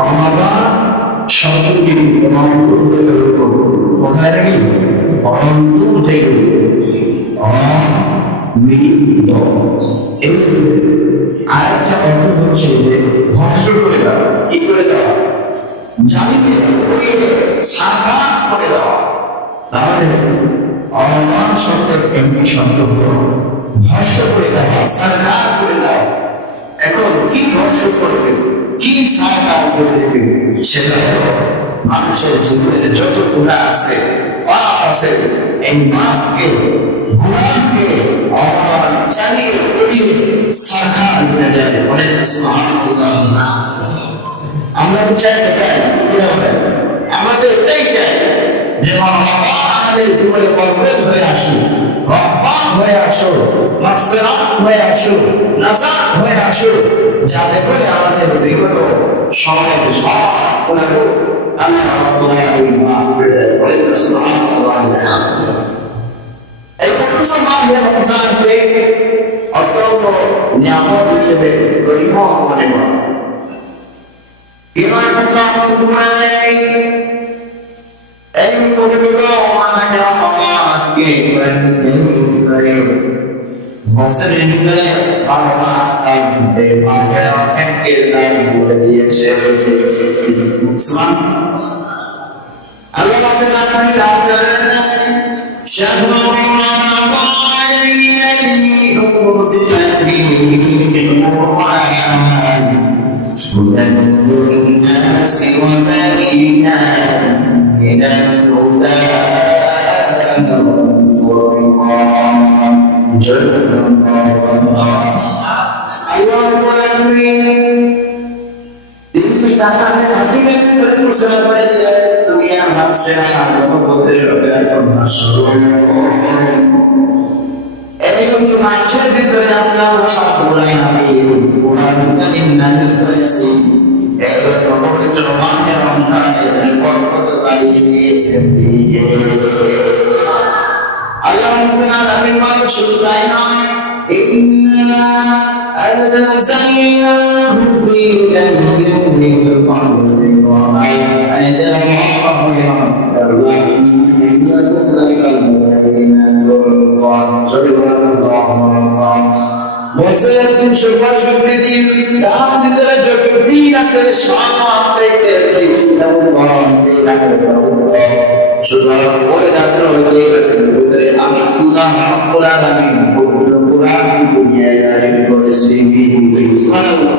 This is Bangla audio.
Ramadan শব্দটি প্রমাণ করতে হলে কোথায় রাখি অন্তর থেকে অমিলিত আরেকটা অর্থ হচ্ছে যে ভস্য করে দেওয়া কি করে দেওয়া জালিকে সাদা করে দেওয়া তাহলে রমাদান শব্দের এমনি শব্দ হলো ভস্য করে দেওয়া সাদা করে দেওয়া এখন কি ভস্য করবে কি সাদা করে দেবে সেটা হলো মানুষের জীবনের যত গুণা আছে পাপ আছে এই পাপকে গুণাকে অপমান চালিয়ে উঠিয়ে সাদা করে দেয় বলেন সুবহানাল্লাহ। আমরা চাই এটাই আমাদের এটাই চাই যে আমাদের জীবনে বরকত হয়ে আসে রহমত হয়ে আসো মাগফিরাত হয়ে আসো নাজাত হয়ে আসো যাতে করে আমাদের বিগত সময়ের সব গুনাহগুলো আল্লাহ রাব্বুল আলামিন মাফ করে দেয় বলেন সুবহানাল্লাহ। এই পবিত্র মাহে রমজানকে অত্যন্ত নিয়ামত হিসেবে গরিব মনে করা এই পবিত্র মাহে রমজানকে বছরের ভিতরে 12 মাস তার মধ্যে মাঝে অনেককে দান করে দিয়েছে মুসলমান আল্লাহ রাব্বুল আলামিন দান করেন শাহরু রমাদান الذي أنزل فيه القرآن هدى للناس وبينات من الهدى والفرقان মানুষের ভিতরে পবিত্র মাহে রমজানের বরকত বাড়িয়ে দিয়েছেন আল্লাহ রাব্বুল আলামিন বলেন শুধু তাই নয় ইন্না আরসালনাহু ফি লাইলাতিল কদরি ওয়া মা আদরাকা বছরের 365 দিন তার ভিতরে যত দিন আছে সব থেকে সুতরাং পরে রাত্র হইতে আমি আল্লাহ রাব্বুল আলামিন পবিত্র কুরআন দুনিয়ায় নাযিল করেছি। সুবহানাল্লাহ।